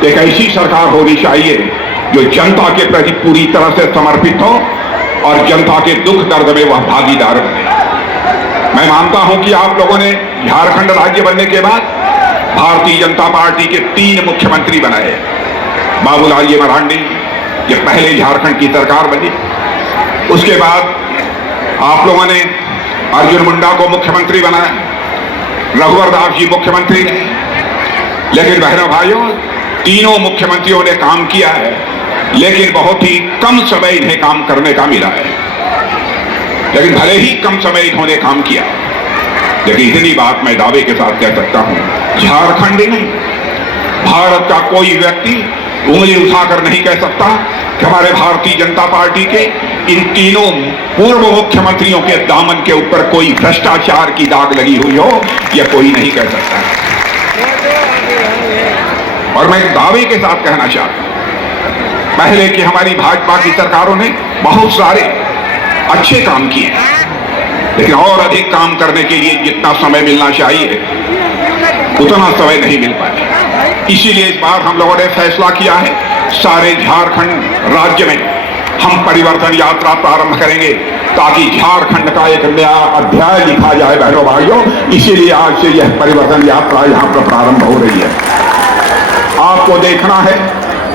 एक ऐसी सरकार होनी चाहिए जो जनता के प्रति पूरी तरह से समर्पित हो और जनता के दुख दर्द में वह भागीदार बने। मैं मानता हूं कि आप लोगों ने झारखंड राज्य बनने के बाद भारतीय जनता पार्टी के 3 मुख्यमंत्री बनाए। बाबूलाल जी मरांडी, ये पहले झारखंड की सरकार बनी। उसके बाद आप लोगों ने अर्जुन मुंडा को मुख्यमंत्री बनाया, रघुवर दास जी मुख्यमंत्री रहे। लेकिन बहनों भाइयों, तीनों मुख्यमंत्रियों ने काम किया है, लेकिन बहुत ही कम समय इन्हें काम करने का मिला है। लेकिन भले ही कम समय इन्होंने काम किया, लेकिन इतनी बात मैं दावे के साथ कह सकता हूं, झारखंड ही नहीं, भारत का कोई व्यक्ति उंगली उठाकर नहीं कह सकता कि हमारे भारतीय जनता पार्टी के इन तीनों पूर्व मुख्यमंत्रियों के दामन के ऊपर कोई भ्रष्टाचार की दाग लगी हुई हो, यह कोई नहीं कह सकता। और मैं दावे के साथ कहना चाहता हूं, पहले की हमारी भाजपा की सरकारों ने बहुत सारे अच्छे काम किए, लेकिन और अधिक काम करने के लिए जितना समय मिलना चाहिए उतना समय नहीं मिल पाया। इसीलिए इस बार हम लोगों ने फैसला किया है, सारे झारखंड राज्य में हम परिवर्तन यात्रा प्रारंभ करेंगे, ताकि झारखंड का एक नया अध्याय लिखा जाए। बहनों भाइयों, इसीलिए आज से यह परिवर्तन यात्रा यहां पर प्रारंभ हो रही है। आपको देखना है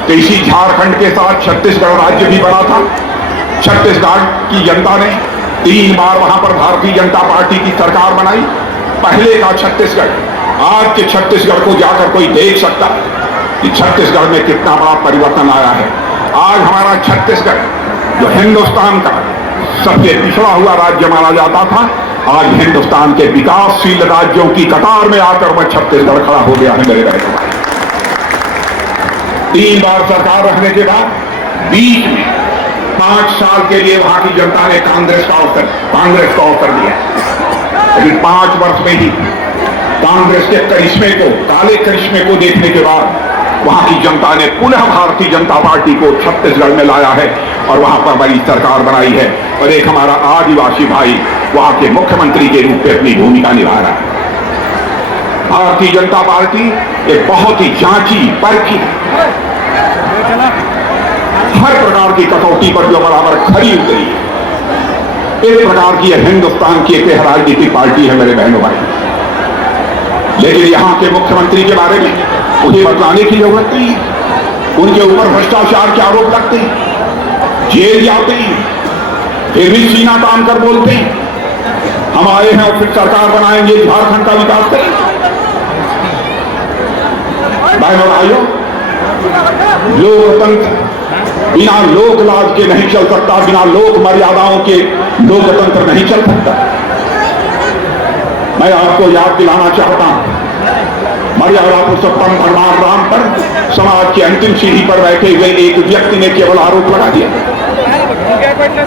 कि इसी झारखंड के साथ छत्तीसगढ़ राज्य भी बना था। छत्तीसगढ़ की जनता ने 3 बार वहां पर भारतीय जनता पार्टी की सरकार बनाई। पहले का छत्तीसगढ़, आज के छत्तीसगढ़ को जाकर कोई देख सकता कि छत्तीसगढ़ में कितना बड़ा परिवर्तन आया है। आज हमारा छत्तीसगढ़, जो हिंदुस्तान का सबसे पिछड़ा हुआ राज्य माना जाता था, आज हिंदुस्तान के विकासशील राज्यों की कतार में आकर वह छत्तीसगढ़ खड़ा हो गया है। मेरे बहनों, 3 बार सरकार रहने के बाद बीच में 5 साल के लिए वहां की जनता ने कांग्रेस का ऑफर दिया, लेकिन 5 वर्ष में ही कांग्रेस के करिश्मे को, काले करिश्मे को देखने के बाद वहां की जनता ने पुनः भारतीय जनता पार्टी को छत्तीसगढ़ में लाया है और वहां पर बड़ी सरकार बनाई है। और एक हमारा आदिवासी भाई वहां के मुख्यमंत्री के रूप में अपनी भूमिका निभा रहा है। भारतीय जनता पार्टी एक बहुत ही जांची परखी, हर प्रकार की कसौटी पर जो बराबर खरी उतरी, एक प्रकार की हिंदुस्तान की एक राजनीतिक पार्टी है मेरे बहनों भाई। लेकिन यहां के मुख्यमंत्री के बारे में उन्हें बतलाने की जरूरत नहीं है। उनके ऊपर भ्रष्टाचार के आरोप लगते हैं, जेल जाते हैं, फिर भी सीना तान कर बोलते हैं हम आए हैं और फिर सरकार बनाएंगे, झारखंड का विकास करेंगे। बहनों भाइयों, लोकतंत्र बिना लोक लाज के नहीं चल सकता, बिना लोक मर्यादाओं के लोकतंत्र नहीं चल सकता। मैं आपको याद दिलाना चाहता हूं, मर्यादा पुरुषोत्तम भगवान राम पर समाज की अंतिम सीढ़ी पर बैठे हुए एक व्यक्ति ने केवल आरोप लगा दिया।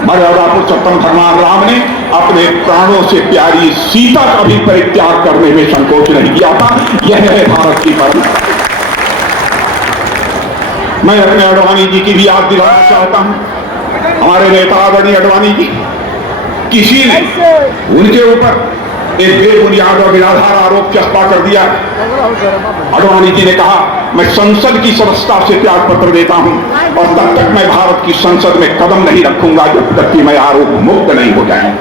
मर्यादा पुरुषोत्तम भगवान राम ने अपने प्राणों से प्यारी सीता का भी परित्याग करने में संकोच नहीं किया था। यह है भारत की परंपरा। मैं अपने अडवाणी जी की भी याद दिलाना चाहता हूं। हमारे नेता आदरणीय अडवाणी जी, किसी ने उनके ऊपर एक बेबुनियाद और निराधार आरोप चस्पा कर दिया। अडवाणी जी ने कहा, मैं संसद की सदस्यता से त्याग पत्र देता हूं और तब तक मैं भारत की संसद में कदम नहीं रखूंगा जब तक कि मैं आरोप मुक्त नहीं हो जाए।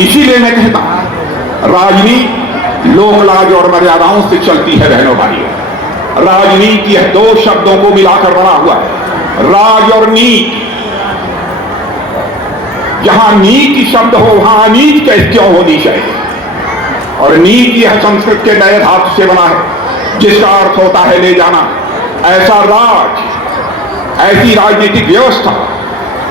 इसीलिए मैं कहता हूं, राजनीति लोकलाज और मर्यादाओं से चलती है। बहनों भाइयों, राजनीति है 2 शब्दों को मिलाकर बना हुआ है, राज और नीति। जहां नीति शब्द हो वहां अनीति कैसे क्यों होनी चाहिए। और नीति यह संस्कृत के नए धातु से बना है, जिसका अर्थ होता है ले जाना। ऐसा राज, ऐसी राजनीतिक व्यवस्था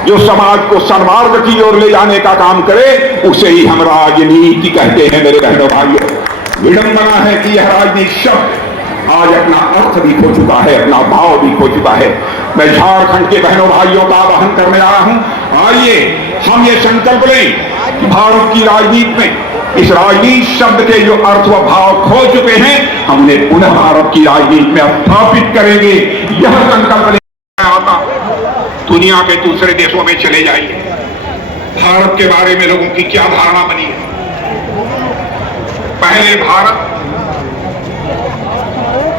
जो समाज को सन्मार्ग की ओर ले जाने का काम करे, उसे ही हम राजनीति कहते हैं। मेरे बहनों भाइयों, विडंबना है कि यह राजनीति शब्द आज अपना अर्थ भी खो चुका है, अपना भाव भी खो चुका है। मैं झारखंड के बहनों भाइयों का आह्वान करने आया हूं, आइए हम ये संकल्प लें कि भारत की राजनीति में इस राजनीति शब्द के जो अर्थ व भाव खो चुके हैं, हम उन्हें पुनः भारत की राजनीति में स्थापित करेंगे। यह संकल्प लेकर आता। दुनिया के दूसरे देशों में चले जाइए, भारत के बारे में लोगों की क्या धारणा बनी है। पहले भारत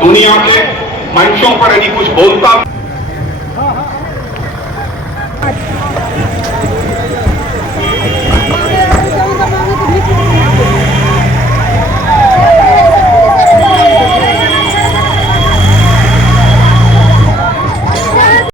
दुनिया के मंचों पर यदि कुछ बोलता